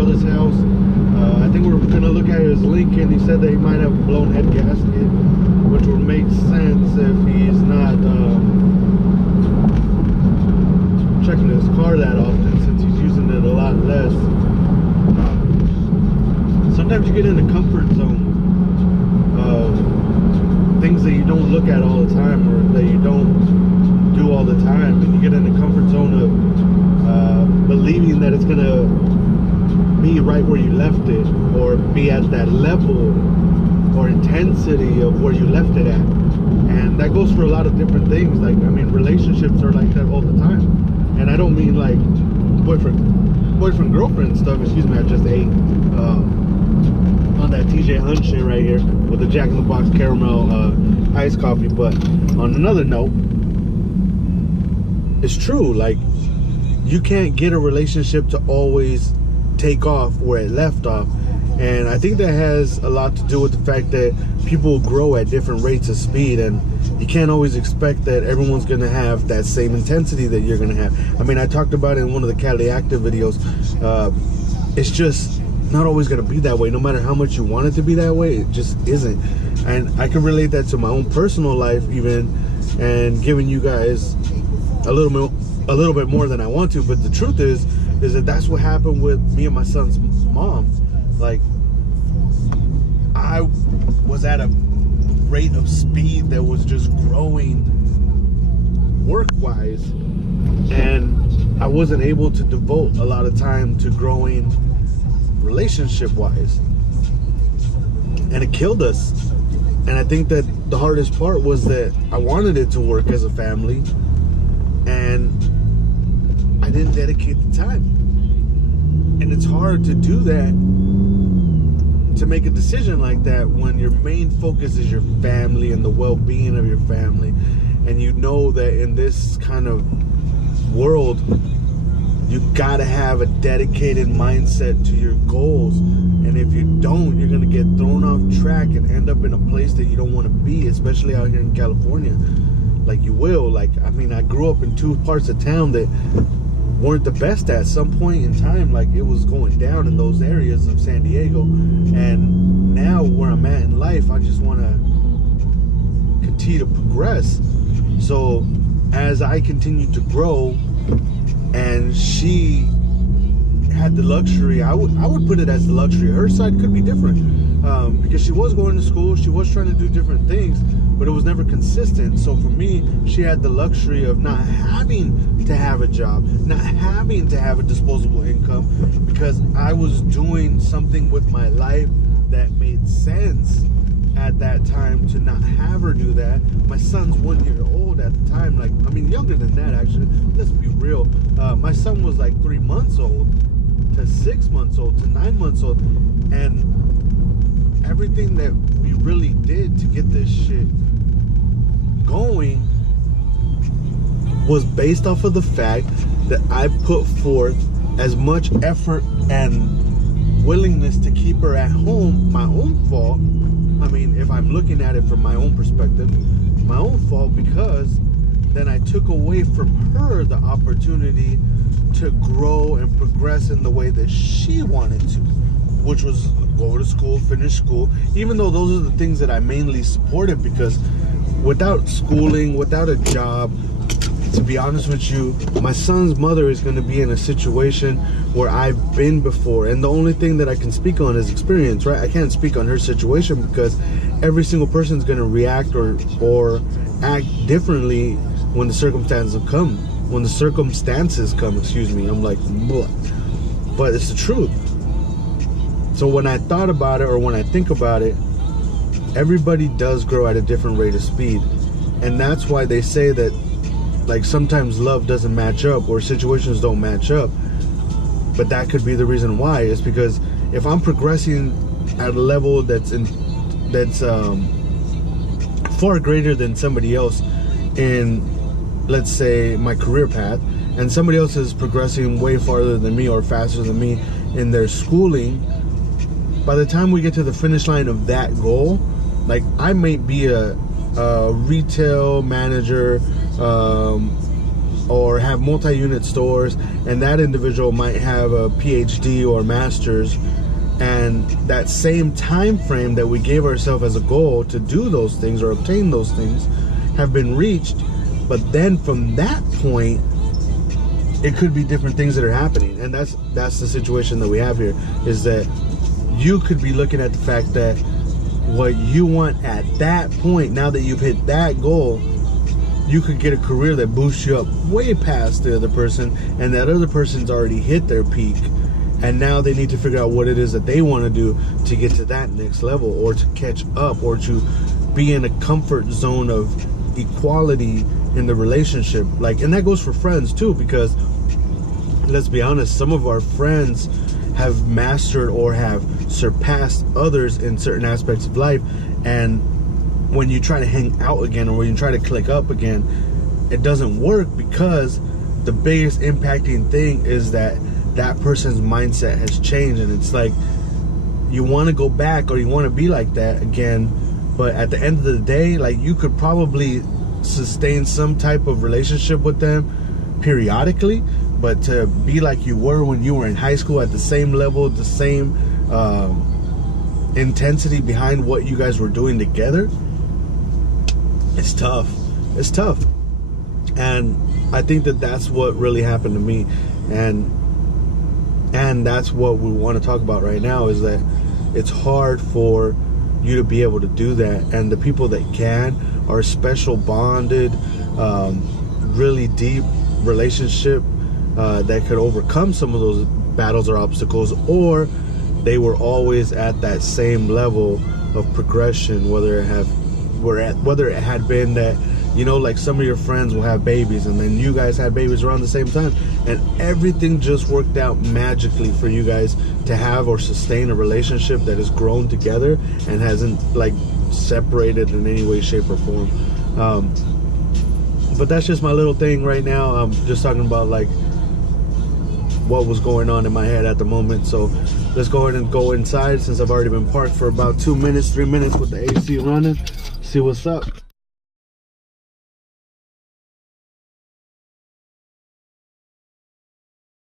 brother's house. I think we're gonna look at his Lincoln. He said that he might have a blown head gasket, which would make sense if he's not checking his car that often, since he's using it a lot less. Sometimes you get in a comfort zone of things that you don't look at all the time, or that you don't do all the time, and you get in a comfort zone of believing that it's gonna be right where you left it, or be at that level or intensity of where you left it at. And that goes for a lot of different things. Like, I mean, relationships are like that all the time. And I don't mean like boyfriend girlfriend stuff. Excuse me, I just ate on that TJ Hunt shit right here with the Jack in the Box caramel iced coffee. But on another note, it's true, like, you can't get a relationship to always take off where it left off. And I think that has a lot to do with the fact that people grow at different rates of speed, and you can't always expect that everyone's gonna have that same intensity that you're gonna have. I mean, I talked about it in one of the Cali Active videos. It's just not always gonna be that way. No matter how much you want it to be that way, it just isn't. And I can relate that to my own personal life even, and giving you guys a little bit more than I want to. But the truth is that that's what happened with me and my son's mom. Like, I was at a rate of speed that was just growing work-wise, and I wasn't able to devote a lot of time to growing relationship-wise, and it killed us. And I think that the hardest part was that I wanted it to work as a family, and I didn't dedicate the time. And it's hard to do that, to make a decision like that, when your main focus is your family and the well-being of your family. And you know that in this kind of world, you gotta have a dedicated mindset to your goals. And if you don't, you're gonna get thrown off track and end up in a place that you don't want to be, especially out here in California. Like, you will. Like, I mean, I grew up in two parts of town that weren't the best at some point in time. Like, it was going down in those areas of San Diego. And now where I'm at in life, I just want to continue to progress. So as I continue to grow, and she had the luxury, I would put it as the luxury. Her side could be different, because she was going to school, she was trying to do different things, but it was never consistent. So for me, she had the luxury of not having to have a job, not having to have a disposable income, because I was doing something with my life that made sense at that time to not have her do that. My son's 1 year old at the time. Like, I mean, younger than that, actually. Let's be real. My son was like 3 months old to 6 months old to 9 months old. And everything that we really did to get this shit going was based off of the fact that I put forth as much effort and willingness to keep her at home. My own fault. I mean, if I'm looking at it from my own perspective, my own fault, because then I took away from her the opportunity to grow and progress in the way that she wanted to, which was go to school, finish school, even though those are the things that I mainly supported. Because without schooling, without a job, to be honest with you, my son's mother is going to be in a situation where I've been before. And the only thing that I can speak on is experience, right? I can't speak on her situation, because every single person is going to react or act differently when the circumstances come. When the circumstances come, excuse me. I'm like, bleh. But it's the truth. So when I thought about it, or when I think about it, everybody does grow at a different rate of speed. And that's why they say that, like, sometimes love doesn't match up, or situations don't match up. But that could be the reason why. Is because if I'm progressing at a level that's far greater than somebody else in, let's say, my career path, and somebody else is progressing way farther than me or faster than me in their schooling, by the time we get to the finish line of that goal, like, I might be a retail manager or have multi-unit stores, and that individual might have a PhD or master's, and that same time frame that we gave ourselves as a goal to do those things or obtain those things have been reached. But then from that point, it could be different things that are happening. And that's the situation that we have here, is that you could be looking at the fact that what you want at that point, now that you've hit that goal, you could get a career that boosts you up way past the other person, and that other person's already hit their peak, and now they need to figure out what it is that they want to do to get to that next level, or to catch up, or to be in a comfort zone of equality in the relationship. Like, and that goes for friends too, because let's be honest, some of our friends have mastered or have surpassed others in certain aspects of life, and when you try to hang out again, or when you try to click up again, it doesn't work, because the biggest impacting thing is that that person's mindset has changed. And it's like, you want to go back, or you want to be like that again, but at the end of the day, like, you could probably sustain some type of relationship with them periodically, but to be like you were when you were in high school, at the same level, the same intensity behind what you guys were doing together, it's tough. It's tough. And I think that that's what really happened to me, and that's what we want to talk about right now, is that it's hard for you to be able to do that. And the people that can are special bonded, really deep relationship that could overcome some of those battles or obstacles, or they were always at that same level of progression, whether it had been that, you know, like some of your friends will have babies, and then you guys had babies around the same time, and everything just worked out magically for you guys to have or sustain a relationship that has grown together and hasn't like separated in any way, shape, or form. But that's just my little thing right now. I'm just talking about like what was going on in my head at the moment. So let's go ahead and go inside, since I've already been parked for about 2 minutes, 3 minutes with the AC running. See what's up.